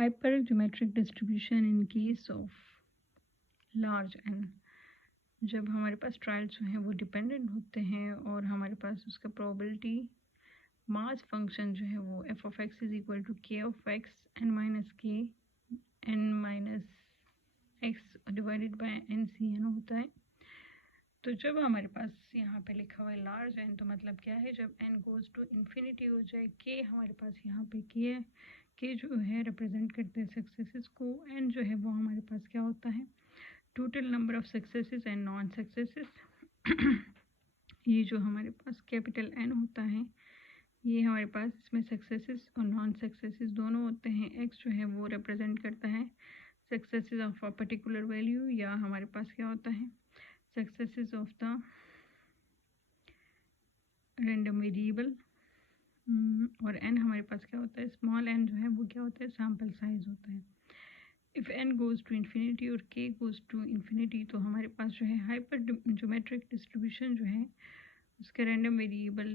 hypergeometric distribution in case of large n। जब हमारे पास trials जो हैं वो डिपेंडेंट होते हैं और हमारे पास उसका प्रोबेबिलिटी मास फंक्शन जो है वो f of x is equal to k of x n minus k n minus x divided by n c n होता है। तो जब हमारे पास यहाँ पे लिखा हुआ है लार्ज एन, तो मतलब क्या है, जब एन गोज़ टू इन्फिनिटी हो जाए, के हमारे पास यहाँ पे के है, के जो है रिप्रेजेंट करते हैं सक्सेसेस को, एन जो है वो हमारे पास क्या होता है, total number of successes and non successes. ये जो हमारे पास कैपिटल एन होता है, ये हमारे पास इसमें सक्सेसेस और नॉन सक्सेसेस दोनों होते हैं। एक्स जो है वो रिप्रेजेंट करता है successes of a particular value, या हमारे पास क्या होता है, successes of the random variable. और एन हमारे पास क्या होता है, स्मॉल एन जो है वो क्या होता है, सैम्पल साइज होता है। If n goes to infinity और के गोज़ टू इन्फिनिटी, तो हमारे पास जो है हाइपर ज्योमेट्रिक डिस्ट्रीब्यूशन जो है उसके रैंडम वेरिएबल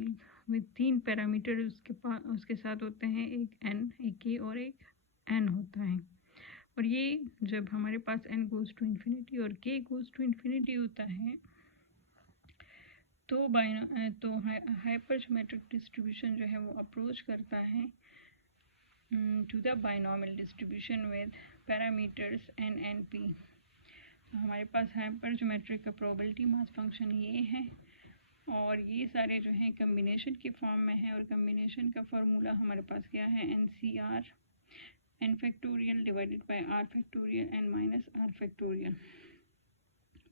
में 3 पैरामीटर उसके साथ होते हैं, एक एन, एक के और एक एन होता है। और ये जब हमारे पास एन गोज़ टू इन्फिनिटी और के गोज़ टू इन्फिनिटी होता है, तो हाइपर ज्योमेट्रिक डिस्ट्रीब्यूशन जो है वो अप्रोच करता है to the binomial distribution with parameters n and p. तो हमारे पास हाइपर ज्योमेट्रिक का प्रोबेबिलिटी मास फंक्शन ये है, और ये सारे जो हैं कम्बिनेशन के फॉर्म में है, और कम्बिनेशन का फार्मूला हमारे पास क्या है, n c r n factorial divided by r factorial n minus r factorial.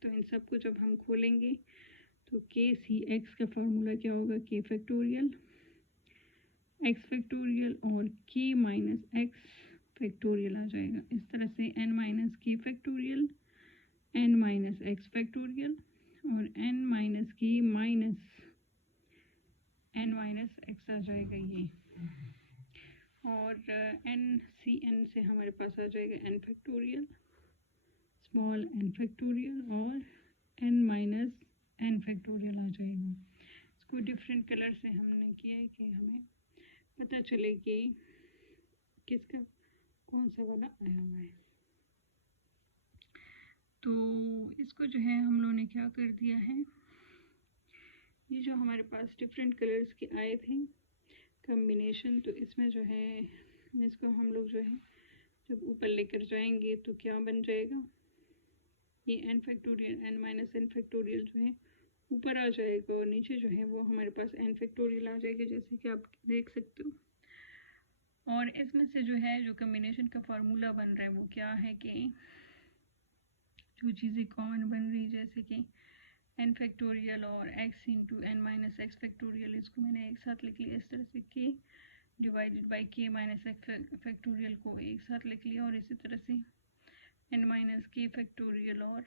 तो इन सब को जब हम खोलेंगे तो के सी एक्स का फार्मूला क्या होगा, के फैक्टोरियल एक्स फैक्टोरियल और के माइनस एक्स फैक्टोरियल आ जाएगा। इस तरह से n minus k factorial n minus x factorial और n minus k minus n minus x आ जाएगा ये, और एन सी एन से हमारे पास आ जाएगा n factorial small n factorial और एन माइनस एन फैक्टोरियल आ जाएगा। इसको डिफरेंट कलर से हमने किया है कि हमें पता चले कि किसका कौन सा वाला आया हुआ है। तो इसको जो है हम लोगों ने क्या कर दिया है, ये जो हमारे पास डिफरेंट कलर्स के आए थे कम्बिनेशन, तो इसमें जो है इसको हम लोग जो है जब ऊपर लेकर जाएंगे तो क्या बन जाएगा, ये n factorial n minus n factorial जो है ऊपर आ जाएगा, और नीचे जो है वो हमारे पास एन फैक्टोरियल आ जाएगा, जैसे कि आप देख सकते हो। और इसमें से जो है जो कम्बिनेशन का फार्मूला बन रहा है वो क्या है कि जो चीज़ें कॉमन बन रही, जैसे कि एन फैक्टोरियल और x into n minus x factorial, इसको मैंने एक साथ लिख लिया इस तरह से, k divided by k minus x factorial को एक साथ लिख लिया, और इसी तरह से एन माइनस के फैक्टोरियल और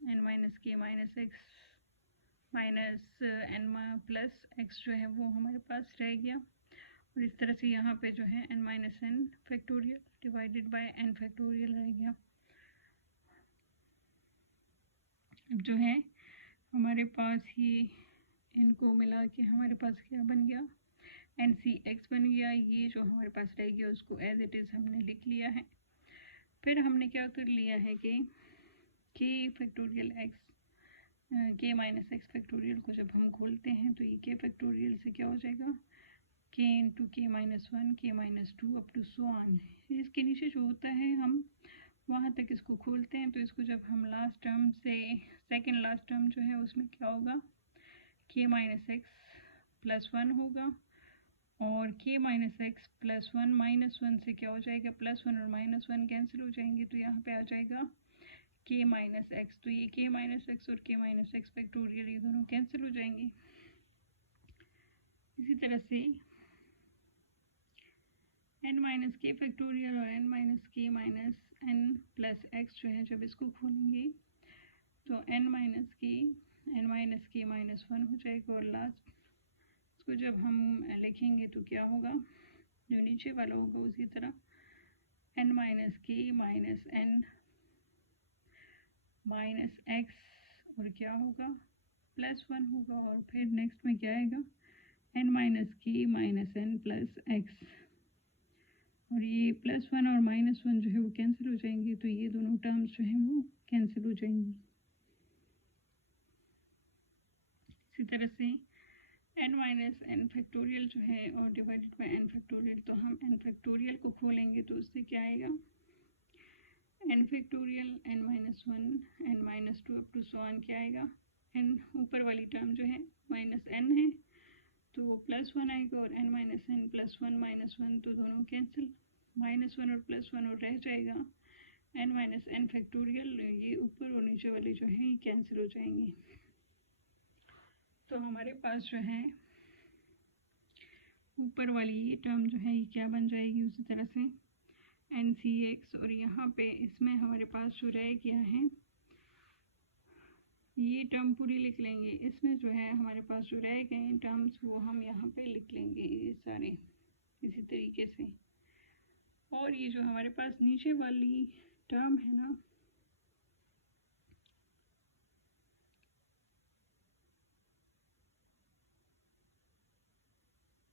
n minus k minus x minus n plus x जो है वो हमारे पास रह गया, और इस तरह से यहाँ पे जो है n minus n factorial divided by n factorial रह गया। अब जो है हमारे पास ये इनको मिला के हमारे पास क्या बन गया, एन सी एक्स बन गया। ये जो हमारे पास रह गया उसको एज इट इज़ हमने लिख लिया है। फिर हमने क्या कर लिया है कि के फैक्टोरियल एक्स के माइनस एक्स फैक्टोरियल को जब हम खोलते हैं तो ये के फैक्टोरियल से क्या हो जाएगा, k into k minus one k minus two up to so on. इसके नीचे जो होता है हम वहाँ तक इसको खोलते हैं, तो इसको जब हम लास्ट टर्म से सेकेंड लास्ट टर्म जो है उसमें क्या होगा, के माइनस एक्स प्लस वन होगा, और के minus x plus one minus one से क्या हो जाएगा, प्लस वन और माइनस वन कैंसिल हो जाएंगे, तो यहाँ पे आ जाएगा के माइनस एक्स। तो ये के माइनस एक्स और के माइनस एक्स फैक्टोरियल ये दोनों कैंसिल हो जाएंगे। इसी तरह से एन माइनस के फैक्टोरियल और n minus k minus n plus x जो है जब इसको खोलेंगे तो N minus k minus one हो जाएगा, और लास्ट इसको जब हम लिखेंगे तो क्या होगा, जो नीचे वाला होगा उसी तरह N minus k minus n minus x और क्या होगा प्लस वन होगा, और फिर नेक्स्ट में क्या आएगा N minus k minus n plus x और ये +1 और -1 जो है वो कैंसिल हो जाएंगे, तो ये दोनों टर्म्स जो हैं वो कैंसिल हो जाएंगी। इसी तरह से n - फैक्टोरियल जो है और डिवाइडेड बाय n फैक्टोरियल, तो हम n फैक्टोरियल को खोलेंगे तो उससे क्या आएगा, n factorial n-1 n-2 up to so on क्या आएगा, n ऊपर वाली टर्म जो है -n है तो +1 आएगा, और n - n +1 -1 तो दोनों कैंसिल, -1 और +1 और रह जाएगा n - n फैक्टोरियल, ये ऊपर और नीचे वाले जो है ये कैंसिल हो जाएंगे। तो हमारे पास जो है ऊपर वाली ये टर्म जो है ये क्या बन जाएगी, उसी तरह से NCX, और यहाँ पे इसमें हमारे पास जो रह गया है ये टर्म पूरी लिख लेंगे, इसमें जो है हमारे पास जो रह गए टर्म्स वो हम यहाँ पे लिख लेंगे ये सारे इसी तरीके से। और ये जो हमारे पास नीचे वाली टर्म है ना,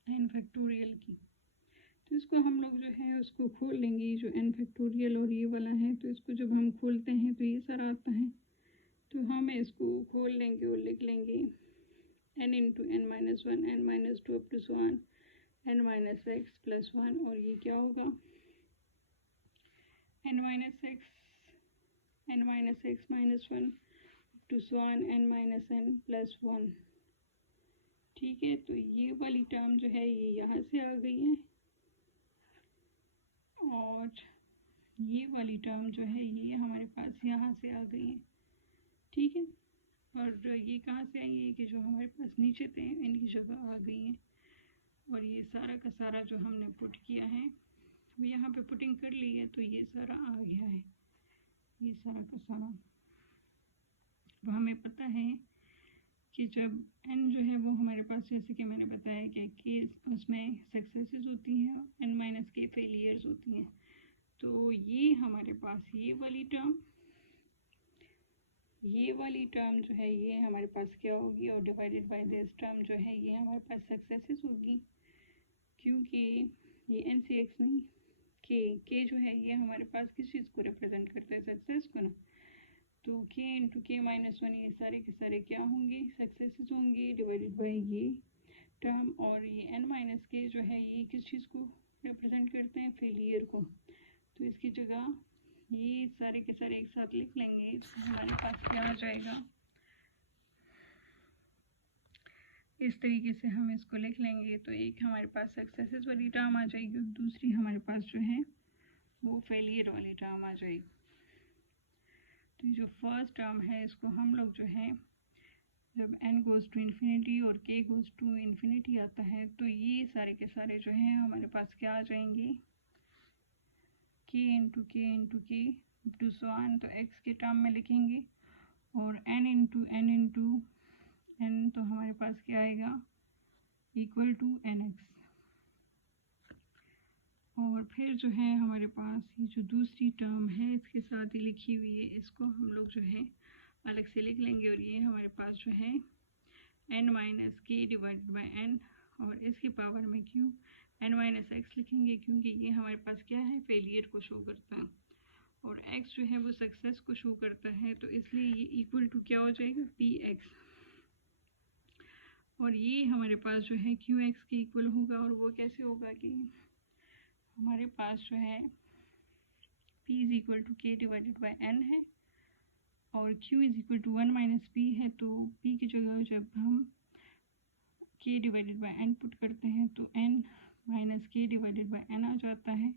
n फैक्टोरियल की, तो इसको हम लोग जो है उसको खोल लेंगे, जो n फैक्टोरियल और ये वाला है, तो इसको जब हम खोलते हैं तो ये सारा आता है, तो हम इसको खोल लेंगे और लिख लेंगे n × n-1 n-2 up to so on n-x +1, और ये क्या होगा n-x -1 to so on n-n +1। ठीक है, तो ये वाली टर्म जो है ये यहाँ से आ गई है, और ये वाली टर्म जो है ये हमारे पास यहाँ से आ गई है। ठीक है, और ये कहाँ से आई है कि जो हमारे पास नीचे थे इनकी जगह आ गई है, और ये सारा का सारा जो हमने पुट किया है वो यहाँ पे पुटिंग कर ली है, तो ये सारा आ गया है, ये सारा का सारा। अब हमें पता है कि जब n जो है वो हमारे पास, जैसे कि मैंने बताया कि उसमें सक्सेसेस होती हैं n - k फेलियर्स होती हैं, तो ये हमारे पास ये वाली टर्म जो है ये हमारे पास क्या होगी, और डिवाइडेड बाय दिस टर्म जो है ये हमारे पास सक्सेसेस होगी, क्योंकि ये NCX नहीं k जो है ये हमारे पास किस चीज़ को रिप्रेजेंट करता है, सक्सेस को ना, तो k × k-1 ये सारे के सारे क्या होंगे, सक्सेसेस होंगे डिवाइडेड बाय ये टर्म, और ये n - k जो है ये किस चीज़ को रिप्रेजेंट करते हैं, फेलियर को, तो इसकी जगह ये सारे के सारे एक साथ लिख लेंगे, तो हमारे पास क्या आ जाएगा, इस तरीके से हम इसको लिख लेंगे, तो एक हमारे पास सक्सेसेस वाली टर्म आ जाएगी और दूसरी हमारे पास जो है वो फेलियर वाली टर्म आ जाएगी। तो जो फर्स्ट टर्म है इसको हम लोग जो है जब n गोज़ टू इन्फिनिटी और k गोज़ टू इन्फिनिटी आता है, तो ये सारे के सारे जो हैं हमारे पास क्या आ जाएंगे, k × k to so on, तो x के टर्म में लिखेंगे, और n × n तो हमारे पास क्या आएगा, इक्वल टू nx। और फिर जो है हमारे पास ये जो दूसरी टर्म है इसके साथ ही लिखी हुई है, इसको हम लोग जो है अलग से लिख लेंगे, और ये हमारे पास जो है n - k divided by n, और इसके पावर में क्यों n - x लिखेंगे, क्योंकि ये हमारे पास क्या है, फेलियर को शो करता है, और x जो है वो सक्सेस को शो करता है, तो इसलिए ये इक्वल टू क्या हो जाएगा, px, और ये हमारे पास जो है qx के इक्वल होगा, और वो कैसे होगा कि हमारे पास जो है p = k divided by n है, और q = 1 - p है, तो p की जगह जब हम k divided by n put करते हैं तो n - k divided by n आ जाता है,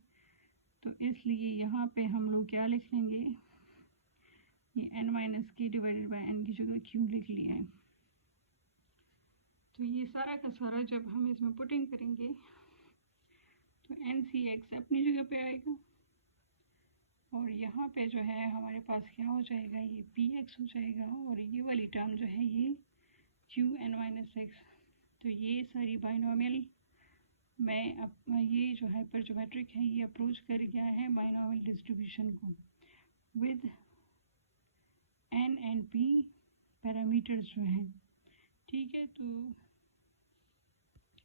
तो इसलिए यहाँ पे हम लोग क्या लिख लेंगे, ये n - k divided by n की जगह q लिख लिया है। तो ये सारा का सारा जब हम इसमें पुटिंग करेंगे तो NCX अपनी जगह पे आएगा, और यहाँ पे जो है हमारे पास क्या हो जाएगा, ये px हो जाएगा, और ये वाली टर्म जो है ये qn - x, तो ये सारी बाइनोमियल में ये जो हाइपरजोमेट्रिक है ये अप्रोच कर गया है बाइनोमियल डिस्ट्रीब्यूशन को with n and p parameters जो हैं। ठीक है, तो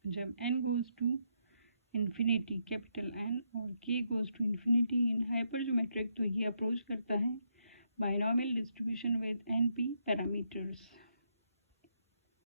जब n goes to infinity capital n और k goes to infinity in hypergeometric, तो ये अप्रोच करता है binomial distribution with np parameters.